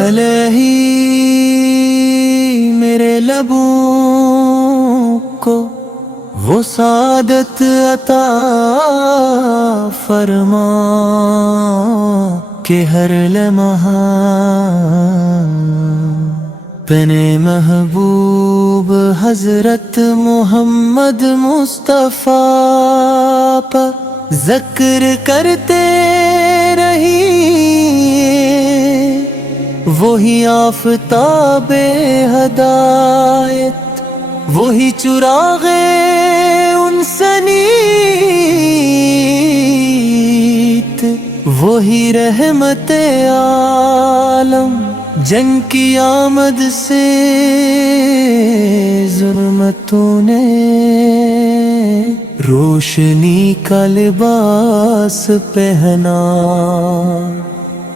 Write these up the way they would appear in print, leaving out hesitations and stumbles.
الہی میرے لبوں کو وہ سعادت عطا فرما کہ ہر لمحہ اپنے محبوب حضرت محمد مصطفیٰ پر ذکر کرتے رہیے، وہی آفتاب ہدایت، وہی چراغ انسانیت، وہی رحمت عالم، جن کی آمد سے ظلمتوں نے روشنی کا لباس پہنا،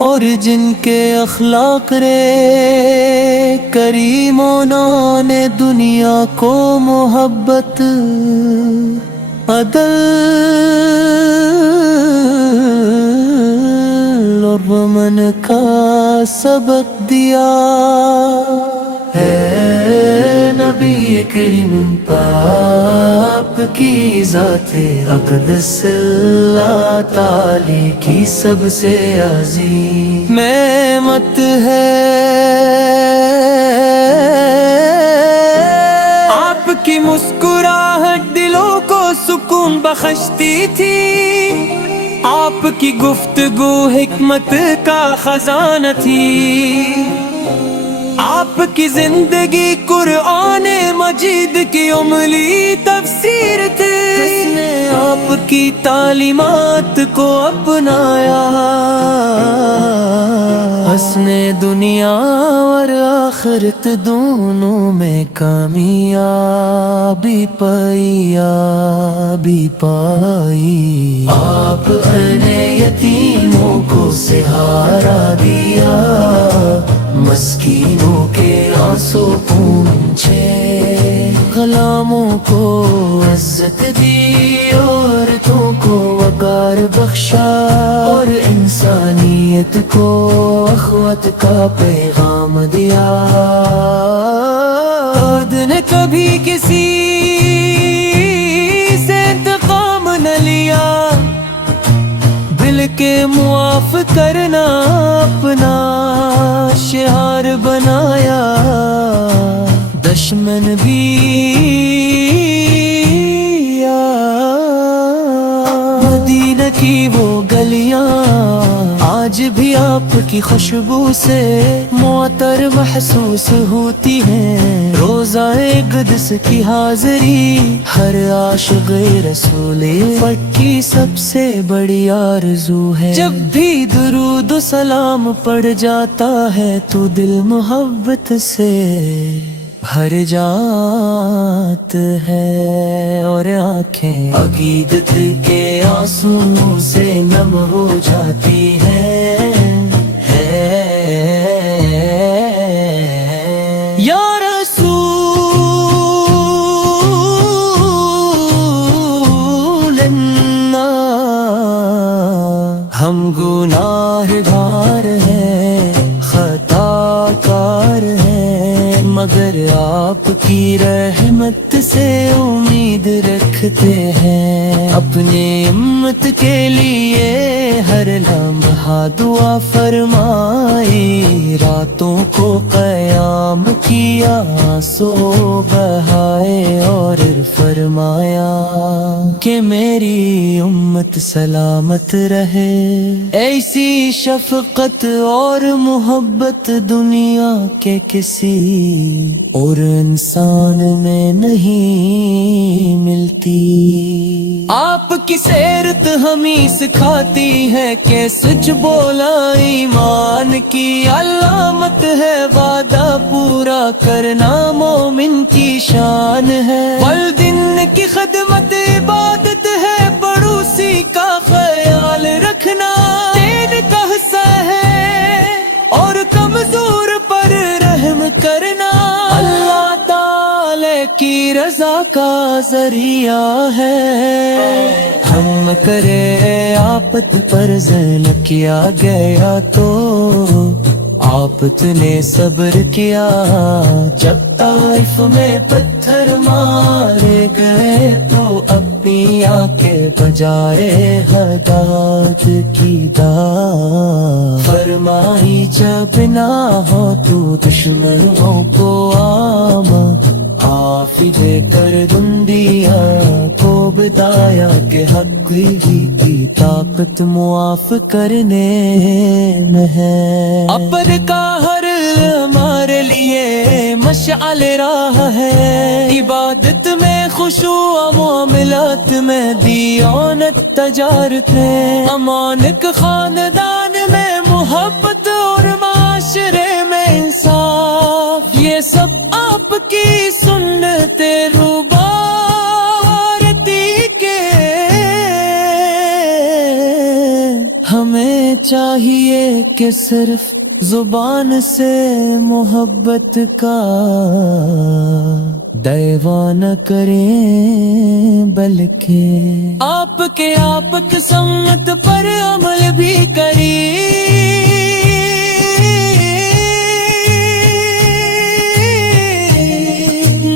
اور جن کے اخلاق رے کریموں نے دنیا کو محبت، عدل اور امن کا سبق دیا ہے۔ نبی کریم پاک کی ذات اقدس اللہ تعالی کی سب سے عظیم نعمت ہے، آپ کی مسکراہٹ دلوں کو سکون بخشتی تھی، آپ کی گفتگو حکمت کا خزانہ تھی، آپ کی زندگی قرآن مجید کی عملی تفسیر تھی، جس نے آپ کی تعلیمات کو اپنایا، اس نے دنیا اور آخرت دونوں میں کامیابی پائی، آپ نے یتیموں کو سہارا دیا، مسکینوں کے آنسو پونچھے، غلاموں کو عزت دی، عورتوں کو وقار بخشا، اور انسانیت کو اخوت کا پیغام دیا۔ خود نے کبھی کسی سے انتقام نہ لیا، دل کے معاف کرنا اپنا شعار بنایا، دشمن بھی مدینہ کی وہ گلیاں آج بھی آپ کی خوشبو سے معطر محسوس ہوتی ہیں، روزہ قدس کی حاضری ہر عاشق رسول پاک کی سب سے بڑی آرزو ہے، جب بھی درود و سلام پڑ جاتا ہے تو دل محبت سے بھر جات ہے، اور آنکھیں عقیدت کے آنسو سے نم ہو جاتی ہیں۔ یا رسول اللہ، ہم گناہگار ہیں، خطا کار ہیں، مگر آپ کی رحمت سے امید رکھتے ہیں، اپنے امت کے لیے ہر لمحہ دعا فرمائی، راتوں کو قیام کیا، آنسو بہائے اور فرمایا کہ میری امت سلامت رہے۔ ایسی شفقت اور محبت دنیا کے کسی اور انسان میں نہیں ملتی، آپ کی سیرت ہمیں سکھاتی ہے کہ سچ بولا ایمان کی علامت ہے، وعدہ پورا کرنا مومن کی شان ہے، والدین کی خدمت عبادت ہے، پڑوسی کا خیال رکھنا دین کا حصہ ہے، اور کمزور پر رحم کرنا اللہ تعالی کی رضا کا ذریعہ ہے. ہم کرے آپت پر زین کیا گیا تو آپت نے صبر کیا. جب طائف میں پتھر مارے گئے تو اپنی آنکھیں بجائے حداد کی داد. فرمائی جب نہ ہو تو دشمنوں کو آما آفی دے کر دندیا کو بتایا کہ حق ہی کی طاقت معاف کرنے میں ہے. اپن کا ہر ہمارے لیے مشعل راہ ہے. عبادت میں خشوع معاملات میں دیانت تجارت ہے. امان خاندان میں محبت اور معاشرے میں انصاف. یہ سب آپ کی سنت روبارتی کے. ہمیں چاہیے کہ صرف زبان سے محبت کا دیوان کریں بلکہ آپ کی سمت پر عمل بھی کریں.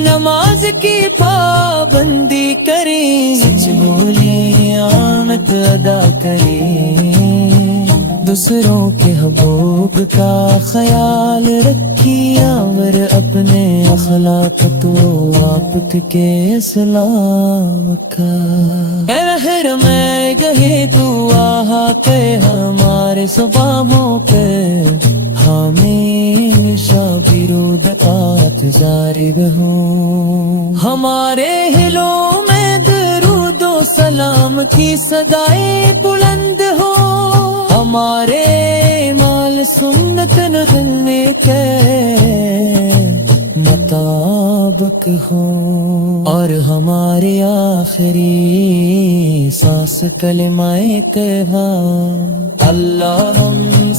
نماز کی پابندی کریں. سچ بولیں آمد ادا کریں. دوسروں کے حقوق کا خیال رکھیے اور اپنے اخلاق تو آپ کے اصلاح کا. رحم میں گہے دعا کہ ہمارے صباموں پہ ہمیشہ برودات جاری ہوں. ہمارے ہلوں میں درود و سلام کی صدائیں بلند ہو. ہمارے مال سنت نغمے کے مطابق ہو. اور ہمارے آخری سانس کلمہ کہا اللہم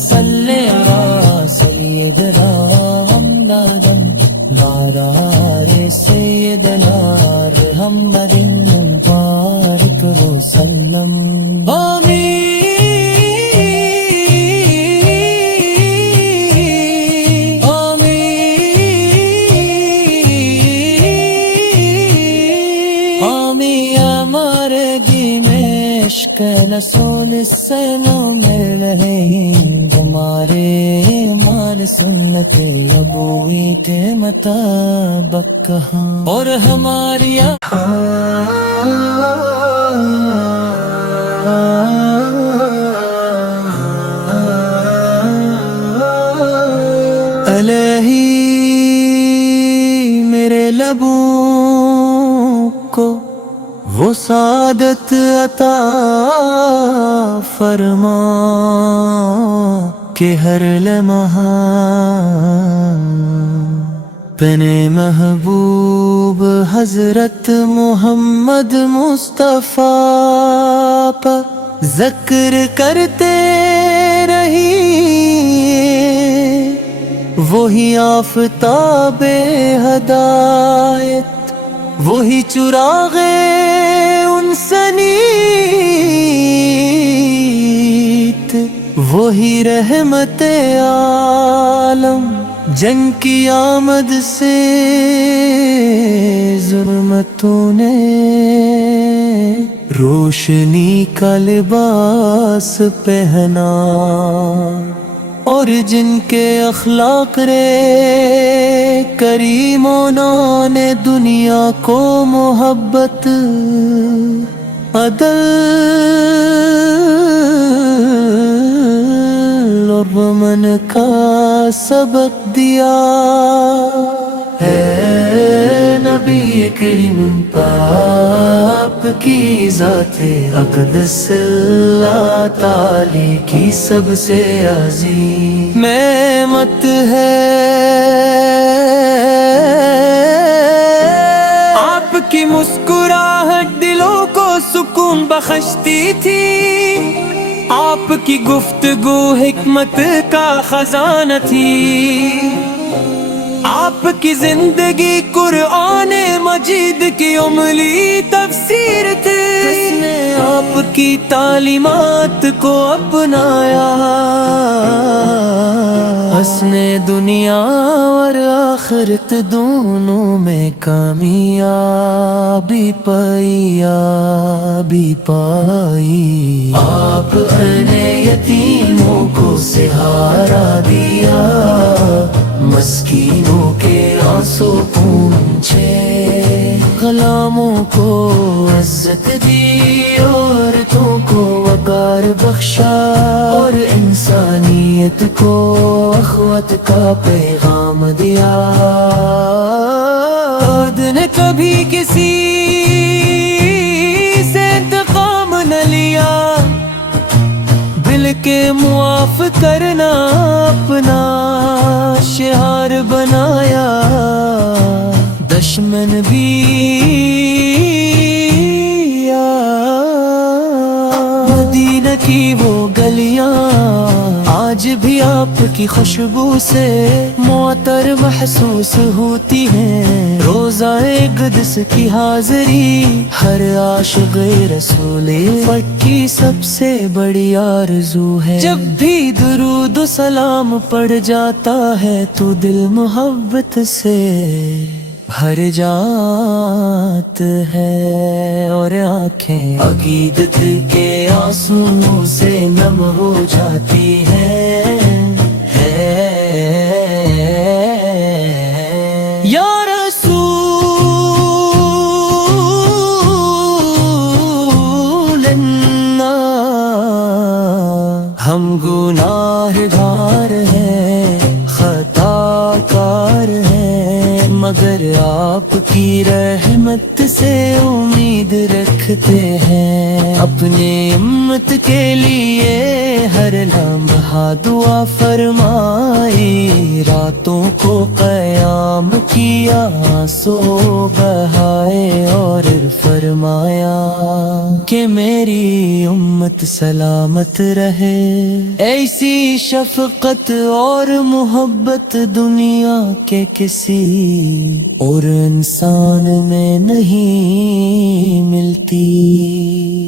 صلی علی سیدنا محمد نارا سیدنا محمد مبارک وسلم. آمین. رسول سے نہ مل رہے تمہارے ہمارے سنت ابوی کے مطابق کہاں. اور ہماری الہی میرے لبوں کو وہ سعادت عطا فرما کہ ہر لمحہ اپنے محبوب حضرت محمد مصطفیٰ پر ذکر کرتے رہی. وہی آفتاب ہدایت وہی چراغ انسانیت وہی رحمت عالم جن کی آمد سے ظلمتوں نے روشنی کا لباس پہنا. اور جن کے اخلاق رے کریموں نے دنیا کو محبت عدل اور امن کا سبق دیا ہے. نبی کریم آپ کی ذات اقدس اللہ تعالی کی سب سے عظیم نعمت ہے. آپ کی مسکراہٹ دلوں کو سکون بخشتی تھی. آپ کی گفتگو حکمت کا خزانہ تھی. آپ کی زندگی قرآن مجید کی عملی تفسیر تھے، جس نے آپ کی تعلیمات کو اپنایا، اس نے دنیا اور آخرت دونوں میں کامیابی پائی۔ آپ نے یتیموں کو سہارا دیا، مسکینوں کے آنسو پونچھے، غلاموں کو عزت دی، عورتوں کو وقار بخشا، اور انسانیت کو اخوت کا پیغام دیا۔ خود نے کبھی کسی سے انتقام نہ لیا، بلکہ معاف کرنا اپنا شعار بنایا۔ دشمن بھی مدینہ کی وہ گلیاں آج بھی آپ کی خوشبو سے معطر محسوس ہوتی ہیں۔ روزہ قدس کی حاضری ہر عاشق رسول پاک کی سب سے بڑی آرزو ہے۔ جب بھی درود و سلام پڑ جاتا ہے تو دل محبت سے بھر جات ہے، اور آنکھیں عقیدت کے آنسو سے نم ہو جاتی ہیں۔ یا رسول اللہ، ہم گناہگار ہیں، خطا کار ہیں، مگر آپ کی رحمت سے امید رکھتے ہیں۔ اپنے امت کے لیے ہر لمحہ دعا فرمائی، راتوں کو قیام کیا، آنسو بہائے اور فرمایا کہ میری امت سلامت رہے۔ ایسی شفقت اور محبت دنیا کے کسی اور انسان میں نہیں ملتی۔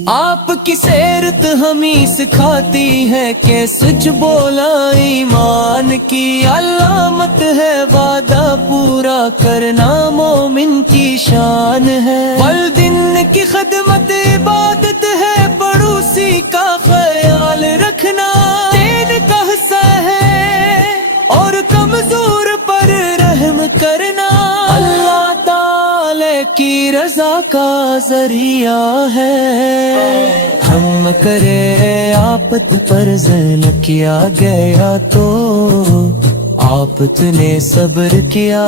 آپ کی سیرت ہمیں سکھاتی ہے کہ سچ بولا ایمان کی علامت ہے، وعدہ پورا کرنا مومن کی شان ہے۔ والدین کی خدمت عبادت ہے، پڑوسی کا خیال رکھنا دین کا حصہ ہے، اور کمزور پر رحم کرنا اللہ تعالی کی رضا کا ذریعہ ہے۔ ہم کرے آپت پر ذل کیا گیا تو آپت نے صبر کیا،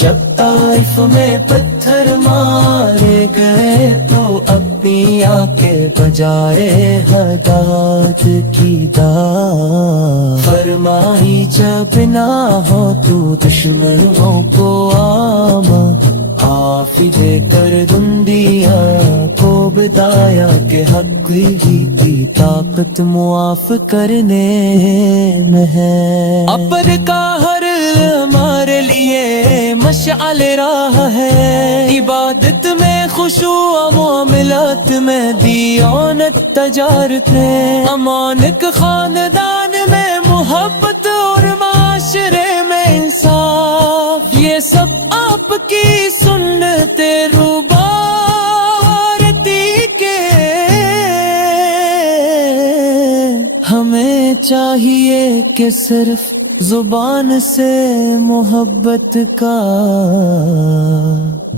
جب طائف میں پتھر مارے گئے تو اپنی آنکھیں بجائے حداد کی داد فرمائی، جب نہ ہو تو دشمنوں کو عام حافظ کر دندیا کو بتایا کہ حق ہی کی طاقت معاف کرنے میں ہے۔ اپر کا ہر ہمارے لیے مشعل راہ ہے، عبادت میں خشوع، معاملات میں دیانت، تجارت میں امانت، خاندان میں محبت اور معاشرے میں انصاف، یہ سب آپ کی سنت ربارتی کے۔ ہمیں چاہیے کہ صرف زبان سے محبت کا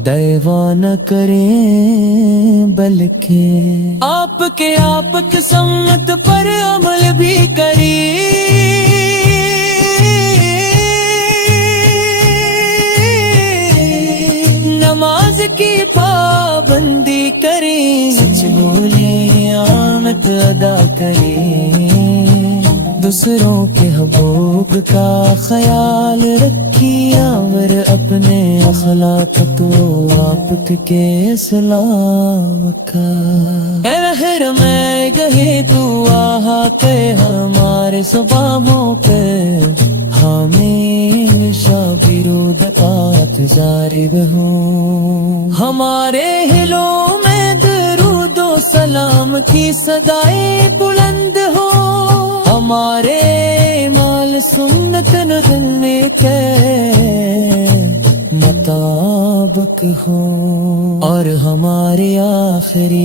دعویٰ نہ کریں، بلکہ آپ کی سنت پر عمل بھی کریں۔ نماز کی پابندی کریں، سچ بولیں، آمد ادا کریں، دوسروں کے حبوب کا خیال رکھیا ور اپنے اخلاق تو آپ کے اسلام کا رہر میں گہے تو آہا کہ ہمارے صبابوں کے ہمیشہ برود آت جارب ہوں ہمارے ہلوں میں درود و سلام کی صدائیں بلند ہو ہمارے مال سنت نظرنے کے مطابق ہو اور ہماری آخری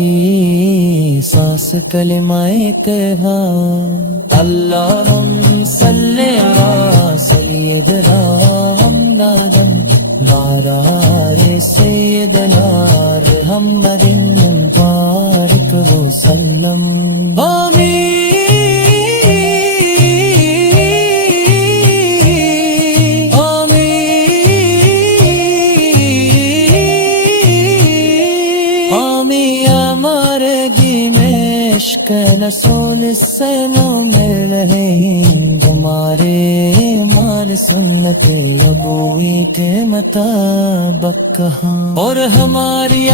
سانس کلمہ کہا اللہم صلی علی سیدنا محمد نارا سیدنا محمد مبارک وسلم آمین رسول سینوں میں رہیں تمہارے مال سنت ابوی کے مطابق کہاں اور ہماری